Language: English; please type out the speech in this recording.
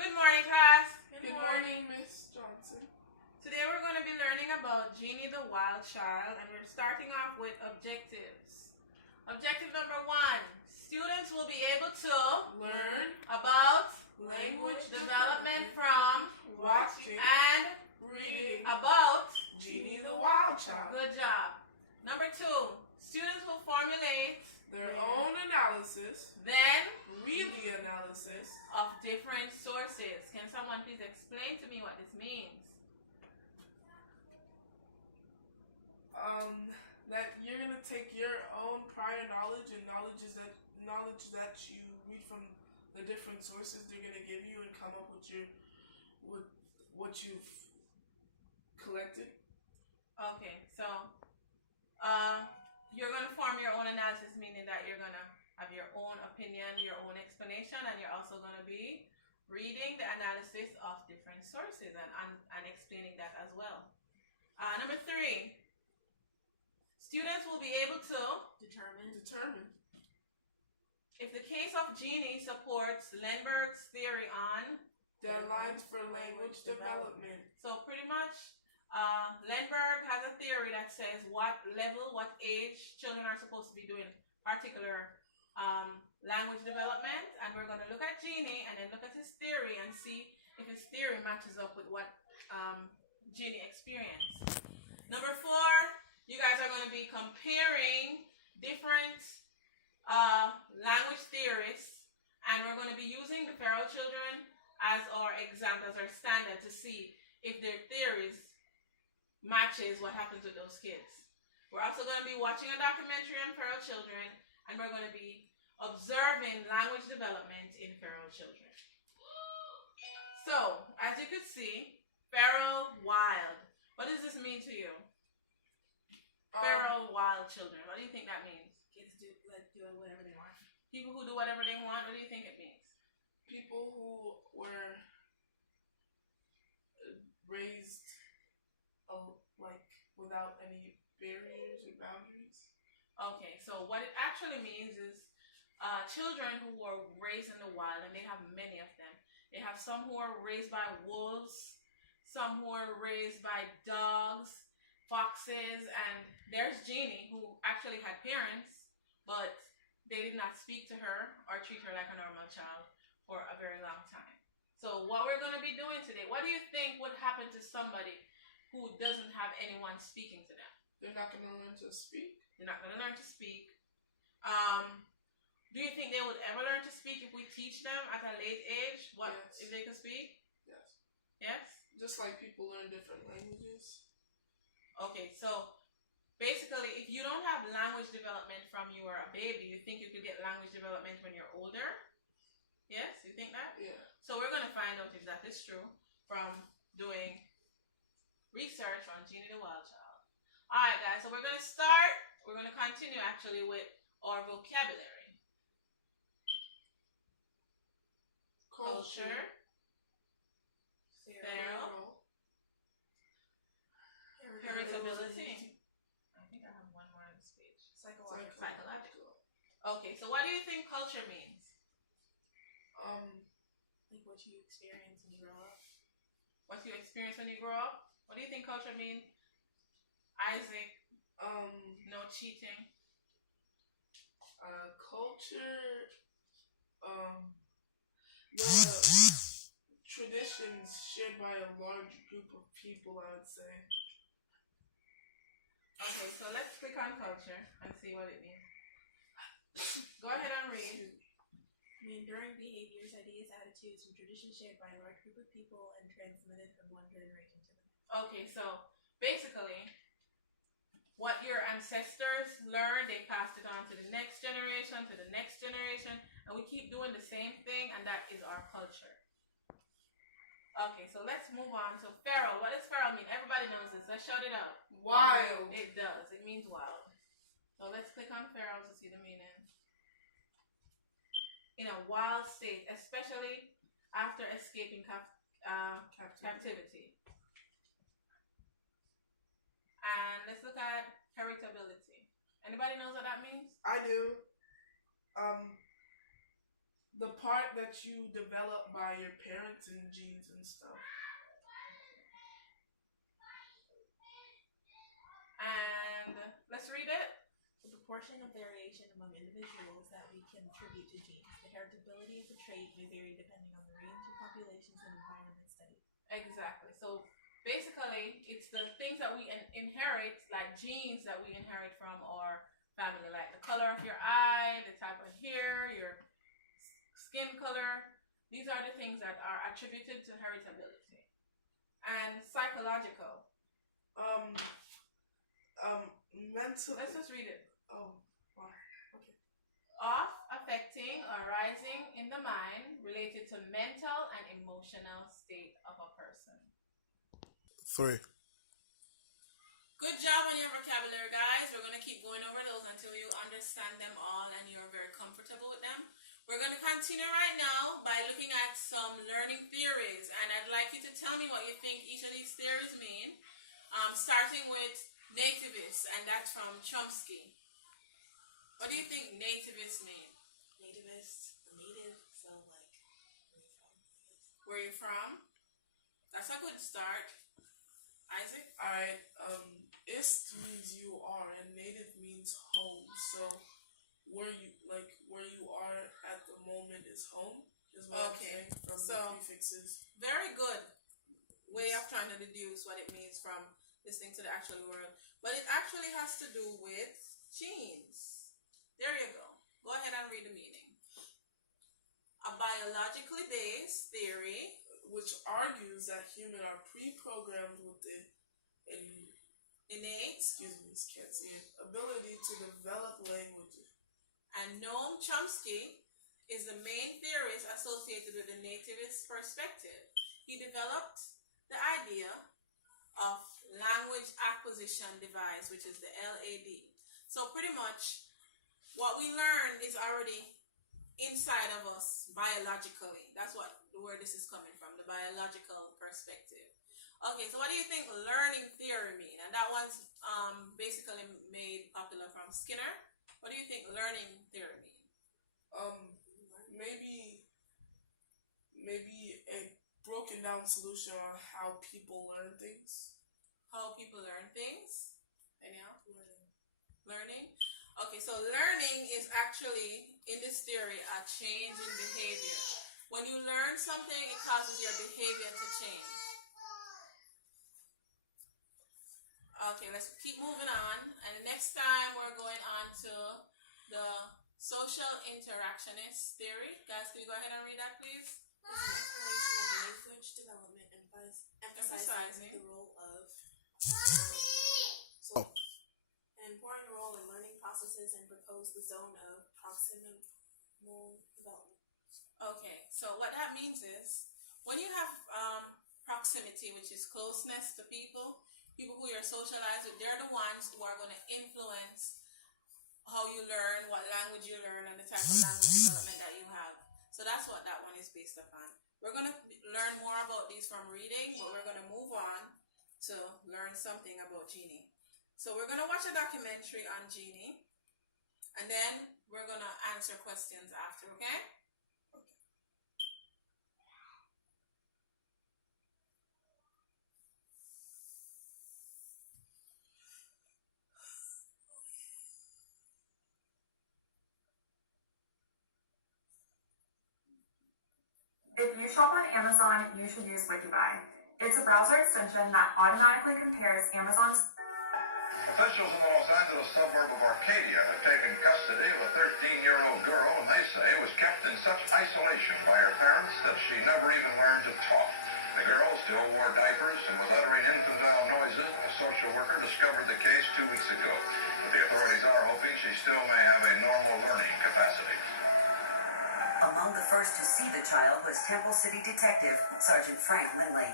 Good morning, class. Good morning, Miss Johnson. Today we're going to be learning about Genie the Wild Child, and we're starting off with objectives. Objective number 1, students will be able to Learn about language development from watching and reading about. Genie the Wild Child. Good job. Number 2, students will formulate Their own analysis, then read the analysis of different sources. Can someone please explain to me what this means? That you're gonna take your own prior knowledge and knowledge that you read from the different sources they're gonna give you and come up with what you've collected. Okay, so you're going to form your own analysis, meaning that you're going to have your own opinion, your own explanation, and you're also going to be reading the analysis of different sources and explaining that as well. Number 3, students will be able to Determine if the case of Genie supports Lindbergh's theory on deadlines for language development. So pretty much, Lindbergh has a theory that says what level, what age children are supposed to be doing particular language development, and we're going to look at Genie and then look at his theory and see if his theory matches up with what Genie experienced. Number 4, you guys are going to be comparing different language theorists, and we're going to be using the feral children as our example, as our standard, to see if their theories matches what happens with those kids. We're also going to be watching a documentary on feral children, and we're going to be observing language development in feral children. So, as you can see, feral, wild. What does this mean to you? Feral, wild children. What do you think that means? Kids do whatever they want. People who do whatever they want. What do you think it means? People who were raised like without any barriers or boundaries. Okay, so what it actually means is children who were raised in the wild, and they have many of them. They have some who are raised by wolves, some who are raised by dogs, foxes, and there's Genie, who actually had parents, but they did not speak to her or treat her like a normal child for a very long time. So what we're going to be doing today, what do you think would happen to somebody who doesn't have anyone speaking to them? They're not going to learn to speak. They're not going to learn to speak. Do you think they would ever learn to speak if we teach them at a late age what Yes. if they could speak? Yes. Yes? Just like people learn different languages. Okay, so basically, if you don't have language development from you are a baby, you think you could get language development when you're older? Yes? You think that? Yeah. So we're going to find out if that is true from doing research on Genie the Wild Child. Alright guys, so we're going to continue actually with our vocabulary. Culture, feral, heritability. I think I have one more on this page. Psychological. Okay, so what do you think culture means? Like what you experience when you grow up. What you experience when you grow up? What do you think culture means? Isaac, no cheating. Culture, the traditions shared by a large group of people, I would say. Okay, so let's click on culture and see what it means. Go ahead and read. Enduring behaviors, ideas, attitudes, and traditions shared by a large group of people and transmitted from one generation to the next. Okay, so basically, what your ancestors learned, they passed it on to the next generation, and we keep doing the same thing, and that is our culture. Okay, so let's move on. So feral, what does feral mean? Everybody knows this. Let's shout it out. Wild. It does. It means wild. So let's click on feral to see the meaning. In a wild state, especially after escaping captivity. And let's look at heritability. Anybody knows what that means? I do. the part that you develop by your parents and genes and stuff. And let's read it. The proportion of variation among individuals that we can attribute to genes. The heritability of a trait may vary depending on the range of populations and environment studied. Exactly. So basically, it's the things that we inherit, like genes that we inherit from our family, like the color of your eye, the type of hair, your skin color. These are the things that are attributed to heritability. And psychological. Mental. Let's just read it. Oh, wow. Okay. Of affecting or arising in the mind related to mental and emotional state of a person. 3. Good job on your vocabulary, guys. We're going to keep going over those until you understand them all and you're very comfortable with them. We're going to continue right now by looking at some learning theories. And I'd like you to tell me what you think each of these theories mean. Starting with nativists, and that's from Chomsky. What do you think nativists mean? Nativist, native, so like where you from? That's a good start. Isaac? Alright, ist means you are, and native means home. So where you are at the moment is home. Is what okay. I'm saying from the prefixes. Very good way of trying to deduce what it means from listening to the actual word. But it actually has to do with genes. There you go. Go ahead and read the meaning. A biologically based theory which argues that humans are pre-programmed with the innate ability to develop language. And Noam Chomsky is the main theorist associated with the nativist perspective. He developed the idea of language acquisition device, which is the LAD. So pretty much what we learn is already inside of us biologically. That's what where this is coming from, the biological perspective. Okay, so what do you think learning theory mean? And that one's basically made popular from Skinner. What do you think learning theory mean? Maybe a broken down solution on how people learn things. How people learn things? Anyhow? Learning? Okay, so learning is actually, in this theory, a change in behavior. When you learn something, it causes your behavior to change. Okay, let's keep moving on. And the next time, we're going on to the social interactionist theory. Guys, can you go ahead and read that, please? This is an explanation of language development emphasizing the role of an important role in learning processes and propose the zone of proximal development. Okay, so what that means is when you have proximity, which is closeness to people who you're socialized with, they're the ones who are going to influence how you learn, what language you learn, and the type of language development that you have. So that's what that one is based upon. We're going to learn more about these from reading, but we're going to move on to learn something about Genie. So we're going to watch a documentary on Genie, and then we're going to answer questions after, okay? If you shop on Amazon, you should use WikiBuy. It's a browser extension that automatically compares Amazon's... Officials in the Los Angeles suburb of Arcadia have taken custody of a 13-year-old girl, and they say was kept in such isolation by her parents that she never even learned to talk. The girl still wore diapers and was uttering infantile noises when a social worker discovered the case 2 weeks ago. But the authorities are hoping she still may have a normal learning capacity. Among the first to see the child was Temple City Detective Sergeant Frank Lindley.